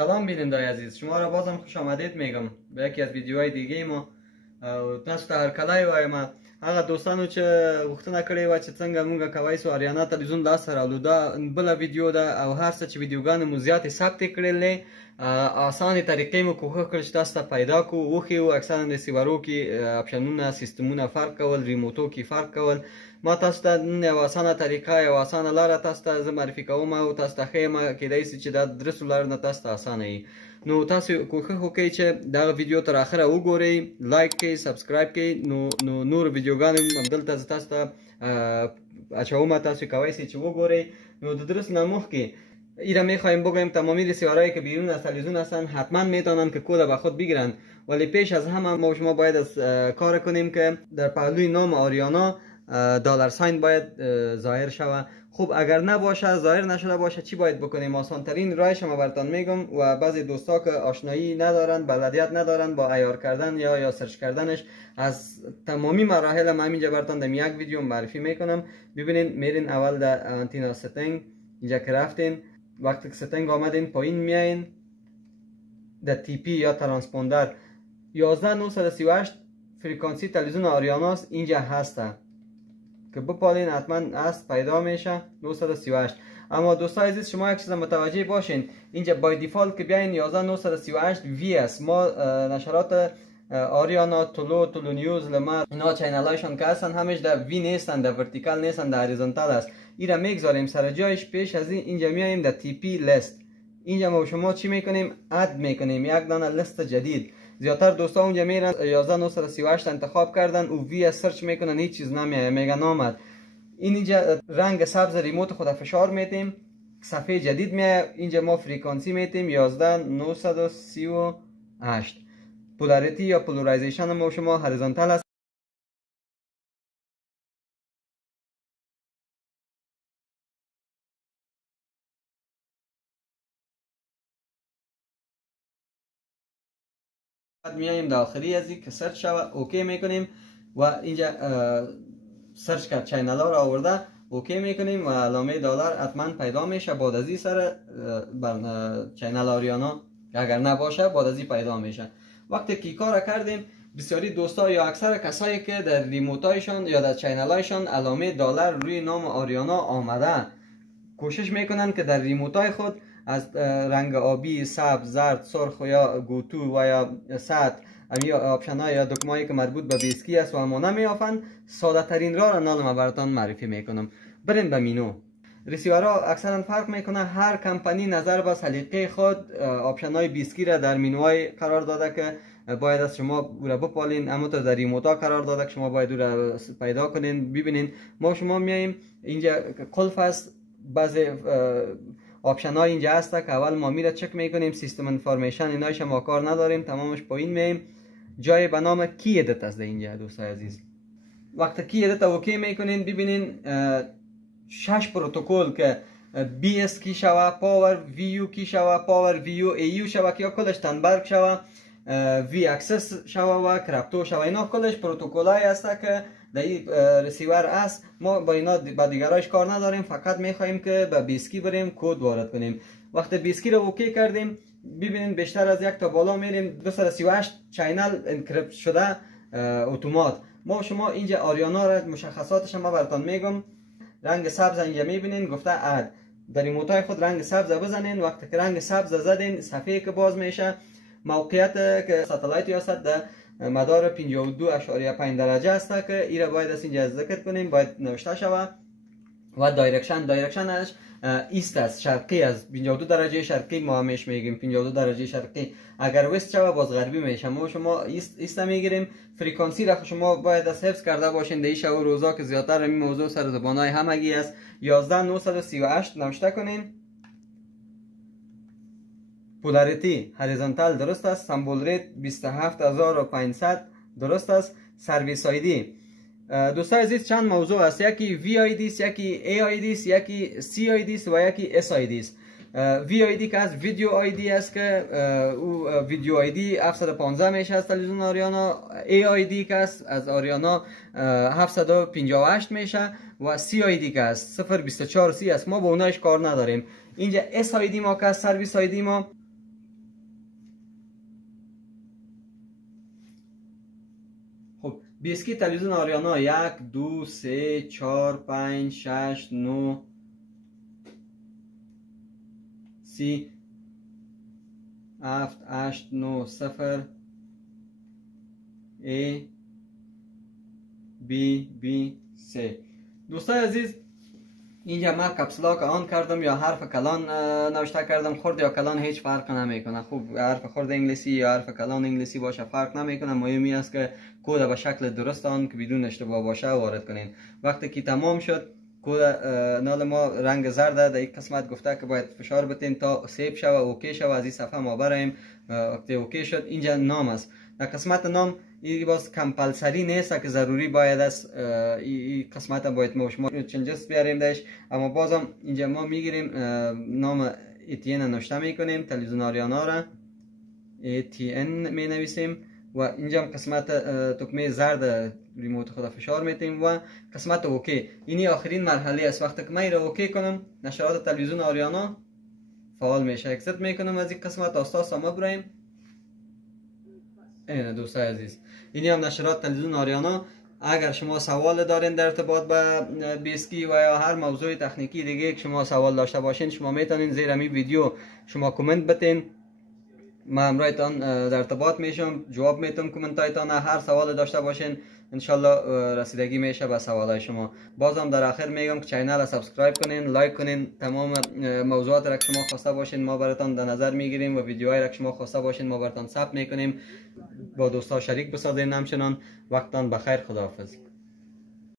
سلام بیننده عزیز، شما را بازم خوش آمدید میگم به یکی از ویدیوهای دیگه ما. تاسو ته هرکلی وایم هغه دوستانو چې غوښتنه کړې وه چې څنګه مونږ کولی سو اریانا تلویزیون لاس ته راولو. دا بله ویدیو ده او هر څه چې ویدیوګانې مو زیاتې ثبتې کړلې، اسانې طریقې مو کوښښ کړ چې تاسو ته پیدا کو وښیو. اکثرا د سیورو کې اپشنونه سیستمونه فرق کول، ریموټو کې فرق کول. ما تاسو ته نن یو اسانه طریقه، یو اسانه لاره تاسو ته زه معرفي کوم او تاسو ته ښیم. کیدای شي چې دا درسو لاره نه تاسو ته اسانه وي. نو تاسو کوښښ وکړئ چې دغه ویډیو تر اخره وګورئ، لایک کړئ، سبسکرایب کړئ. نو نور ویډیوګانې همدلته زه تاسو ته اچوم، تاسو کولی شئ چې وګورئ. نو د درس نه مخکې ایره میخواهیم بگوییم تمامی رسیورهایی که بیرون از تلویزیون هستند حتما میتونن که کد به خود بگیرن، ولی پیش از همه ما شما باید از کار کنیم که در پهلوی نام آریانا دلار ساین باید ظاهر شود. خب اگر نباشه، ظاهر نشده باشه، چی باید بکنیم؟ آسان ترین راهش ما براتون میگم و بعضی دوستا که آشنایی ندارن، بلدیت ندارن با ایار کردن یا سرچ کردنش، از تمامی مراحل ما اینجا براتون در یک ویدیو معرفی میکنم. ببینین میرین اول در آنتینا ستینگ، اینجا که رفتین، وقتی که ستینگ آمدین پایین میاین در تی پی یا ترانسپوندر 11938 فرکانسی تلویزیون آریاناست، اینجا هسته که بپالین حتما است پیدا میشه 938. اما دوستان عزیز شما یک چیز متوجه باشین، اینجا بای دیفالت که بیاین 11938 وی است. ما نشرات آریانا، تولو نیوز، لما اینا چینلایشان که هستن همش در وی نیستن، در ورتیکال نیستن، در هوریزونتال است. اینا میگذاریم سر جایش. پیش از این اینجا میایم در تی پی لیست. اینجا ما شما چی میکنیم؟ اد میکنیم یک دانه لیست جدید. زیادتر دوستا اونجا میرن 11938 انتخاب کردن و وی سرچ میکنن، هیچ چیز نمیاد، میگن آمد. اینجا رنگ سبز ریموت خود فشار میتیم، صفحه جدید میاد. اینجا ما فریکانسی میتیم 11938. پولاریتی یا پولارایزیشن ما شما هوریزونتال است. بعد میایم داخلی از این که سرچ شود، اوکی میکنیم و اینجا سرچ کرد چینل ها را آورده، اوکی میکنیم و علامه دلار حتما پیدا میشه. بعد از این سر چینل آریانا اگر نباشه بعد از این پیدا میشه. وقتی که کار کردیم، بسیاری دوستا یا اکثر کسایی که در ریموتایشان یا در چینلایشان علامه دلار روی نام آریانا آمده، کوشش میکنن که در ریموتای خود از رنگ آبی، سبز، زرد، سرخ یا گوتو و یا سطح امی آپشن ها یا دکمه‌ای که مربوط به بیسکی است و اما نمیافن. ساده ترین راه را نال ما براتون معرفی میکنم. برین به مینو. ریسیورها اکثرا فرق میکنه، هر کمپانی نظر به سلیقه خود آپشن های بیسکی را در مینوهای قرار داده که باید از شما او را بپالین، اما تو در ریموتا قرار داده که شما باید او را پیدا کنین. ببینین ما شما میاییم اینجا قلف است، بعضی آپشن ها اینجا هست که اول ما میره چک میکنیم، سیستم انفارمیشن اینایش ما کار نداریم، تمامش پایین میایم. جای به نام کی ادیت است اینجا دوستای عزیز. وقتی کی ادیت اوکی میکنین، ببینین 6 پروتکل که بی اس کی شوه، پاور وی یو کی شوه، پاور وی یو ای یو شوه که یا کلش تنبرگ شوه، وی اکسس شوه و کرپتو شوه. اینا کلش پروتکل های است که در این رسیور است. ما با اینا با دیگرایش کار نداریم، فقط میخواهیم که به بیسکی بریم کد وارد کنیم. وقتی بیسکی رو اوکی کردیم، ببینید بیشتر از یک تا بالا میریم 238 چینل انکریپت شده اتومات. ما شما اینجا آریانا را مشخصاتش ما براتون میگم. رنگ سبز اینجا میبینین گفته اد، در ریموتای خود رنگ سبز بزنین. وقتی که رنگ سبز زدین، صفحه که باز میشه، موقعیت که ساتلایت یا صد مدار 52.5 درجه است که این را باید از اینجا ذکر کنیم، باید نوشته شود. و دایرکشنش ایست است، شرقی است. 52 درجه شرقی ما همیش میگیم 52 درجه شرقی. اگر وست شود باز غربی میشه. ما شما ایست میگیریم. فریکانسی را شما باید از حفظ کرده باشین. دیش و روزا که زیادتر این موضوع سر زبانهای همگی است. 11938 نوشته کنین. پولاریتی هوریزونتال درست است. سمبل ریت 27500 درست است. سرویس آیدی دوستان عزیز چند موضوع است، یکی وی آی دی است، یکی ای آی دی است، یکی سی آی دی است و یکی اس آی دی است. وی آی دی که از ویدیو آی دی است که او ویدیو آی دی 715 میشه از تلویزیون آریانا. ای آی دی که از آریانا 758 میشه و سی آی دی که از 024 سی است. ما با اونایش کار نداریم. اینجا اس آی دی ما که از سرویس آی دی ما بیسکی تلویزیون آریانا 1 2 3 4 5 6 9 30 7 8 9 0 A B B C. دوستای عزیز، اینجا من کپسلاک آن کردم یا حرف کلان نوشته کردم. خرد یا کلان هیچ فرق نمیکنه. خوب حرف خرد انگلیسی یا حرف کلان انگلیسی باشه فرق نمیکنه. مهمی است که کد به شکل درست آن که بدون اشتباه باشه وارد کنین. وقتی که تمام شد کد نال ما رنگ زرد در این قسمت گفته که باید فشار بتیم تا سیو شوه اوکی شوه. از این صفحه ما برایم. وقتی اوکی شد اینجا نام است. در قسمت نام این باز کمپلسری نیست که ضروری باید است این قسمت باید ما شما چنجس بیاریم داشت. اما بازم اینجا ما میگیریم نام ایتین نوشته میکنیم. تلویزیون آریانا را ایتین می نویسیم و اینجا قسمت تکمه زرد ریموت خود فشار میتیم و قسمت اوکی. اینی آخرین مرحله است. وقتی که من را اوکی کنم نشرات تلویزیون آریانا فعال میشه. اکسپت میکنم از این قسمت آستا ما برایم. اینه دوستای عزیز، اینی هم نشرات تلویزیون آریانا. اگر شما سوال دارین در ارتباط با بیسکی و یا هر موضوع تکنیکی دیگه که شما سوال داشته باشین شما میتونین زیر این ویدیو شما کامنت بتین. ما همراهتان در ارتباط میشم، جواب میتونم کامنت هایتان. هر سوال داشته باشین انشالله رسیدگی میشه به سوالای شما. بازم در آخر میگم که چینل را سابسکرایب کنین، لایک کنین. تمام موضوعات را که شما خواسته باشین ما براتون در نظر میگیریم و ویدیوهایی را که شما خواسته باشین ما براتون ثبت میکنیم. با دوستا شریک بسازین. همچنان وقتان بخیر. خداحافظ.